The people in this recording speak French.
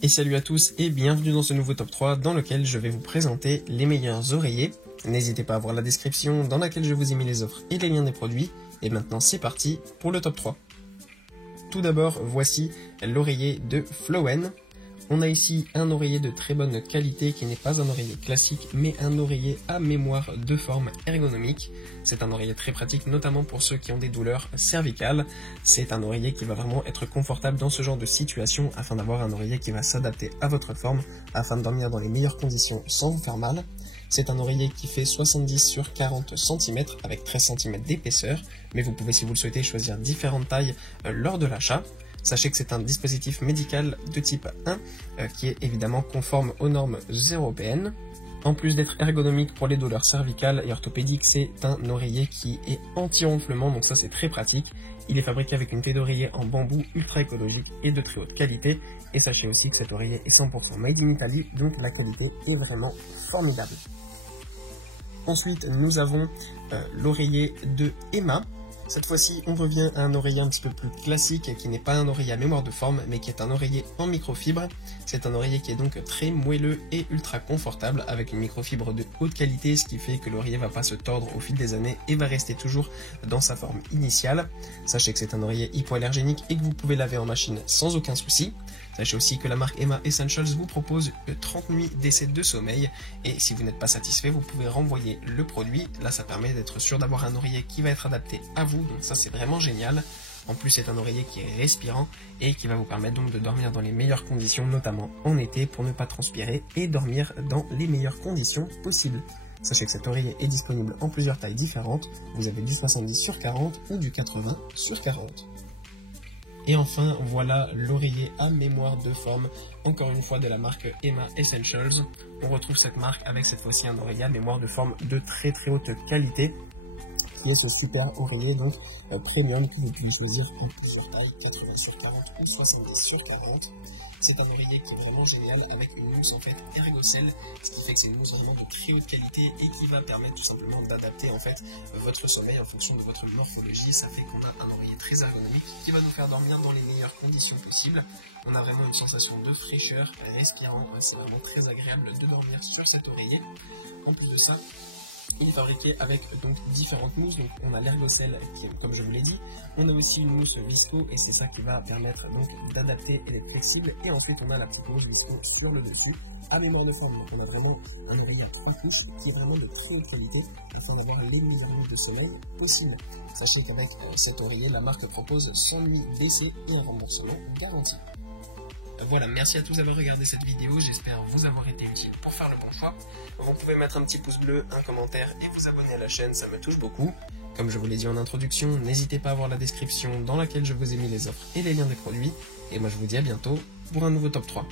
Et salut à tous et bienvenue dans ce nouveau top 3 dans lequel je vais vous présenter les meilleurs oreillers. N'hésitez pas à voir la description dans laquelle je vous ai mis les offres et les liens des produits. Et maintenant c'est parti pour le top 3. Tout d'abord, voici l'oreiller de Flowen. On a ici un oreiller de très bonne qualité qui n'est pas un oreiller classique mais un oreiller à mémoire de forme ergonomique. C'est un oreiller très pratique notamment pour ceux qui ont des douleurs cervicales. C'est un oreiller qui va vraiment être confortable dans ce genre de situation afin d'avoir un oreiller qui va s'adapter à votre forme afin de dormir dans les meilleures conditions sans vous faire mal. C'est un oreiller qui fait 70 sur 40 cm avec 13 cm d'épaisseur, mais vous pouvez si vous le souhaitez choisir différentes tailles lors de l'achat. Sachez que c'est un dispositif médical de type 1 qui est évidemment conforme aux normes européennes. En plus d'être ergonomique pour les douleurs cervicales et orthopédiques, c'est un oreiller qui est anti-ronflement, donc ça c'est très pratique. Il est fabriqué avec une taille d'oreiller en bambou ultra écologique et de très haute qualité. Et sachez aussi que cet oreiller est 100% made in Italy, donc la qualité est vraiment formidable. Ensuite, nous avons l'oreiller de Emma. Cette fois-ci, on revient à un oreiller un petit peu plus classique, qui n'est pas un oreiller à mémoire de forme, mais qui est un oreiller en microfibre. C'est un oreiller qui est donc très moelleux et ultra confortable, avec une microfibre de haute qualité, ce qui fait que l'oreiller ne va pas se tordre au fil des années et va rester toujours dans sa forme initiale. Sachez que c'est un oreiller hypoallergénique et que vous pouvez laver en machine sans aucun souci. Sachez aussi que la marque Emma Essentials vous propose 30 nuits d'essai de sommeil et si vous n'êtes pas satisfait, vous pouvez renvoyer le produit. Là, ça permet d'être sûr d'avoir un oreiller qui va être adapté à vous, donc ça c'est vraiment génial. En plus, c'est un oreiller qui est respirant et qui va vous permettre donc de dormir dans les meilleures conditions, notamment en été pour ne pas transpirer et dormir dans les meilleures conditions possibles. Sachez que cet oreiller est disponible en plusieurs tailles différentes. Vous avez du 70 sur 40 ou du 80 sur 40. Et enfin, voilà l'oreiller à mémoire de forme, encore une fois de la marque Emma Essentials. On retrouve cette marque avec cette fois-ci un oreiller à mémoire de forme de très haute qualité, qui est ce super oreiller donc premium que vous pouvez choisir en plusieurs tailles, 80 sur 40 ou 70 sur 40. C'est un oreiller qui est vraiment génial avec une mousse en fait ergocell, ce qui fait que c'est une mousse vraiment de très haute qualité et qui va permettre tout simplement d'adapter en fait votre sommeil en fonction de votre morphologie. Ça fait qu'on a un oreiller très ergonomique qui va nous faire dormir dans les meilleures conditions possibles. On a vraiment une sensation de fraîcheur, respirant, c'est vraiment très agréable de dormir sur cet oreiller. En plus de ça, il est fabriqué avec donc différentes mousses, donc on a l'ergocell qui est, comme je vous l'ai dit, on a aussi une mousse visco et c'est ça qui va permettre donc d'adapter et d'être flexible, et ensuite on a la petite mousse visco sur le dessus à mémoire de forme, donc on a vraiment un oreiller à 3 couches qui est vraiment de très haute qualité afin d'avoir les meilleures nuits de sommeil possibles. Sachez qu'avec cet oreiller, la marque propose 100 nuits d'essai et un remboursement garanti. Voilà, merci à tous d'avoir regardé cette vidéo, j'espère vous avoir été utile pour faire le bon choix. Vous pouvez mettre un petit pouce bleu, un commentaire et vous abonner à la chaîne, ça me touche beaucoup. Comme je vous l'ai dit en introduction, n'hésitez pas à voir la description dans laquelle je vous ai mis les offres et les liens des produits. Et moi je vous dis à bientôt pour un nouveau top 3.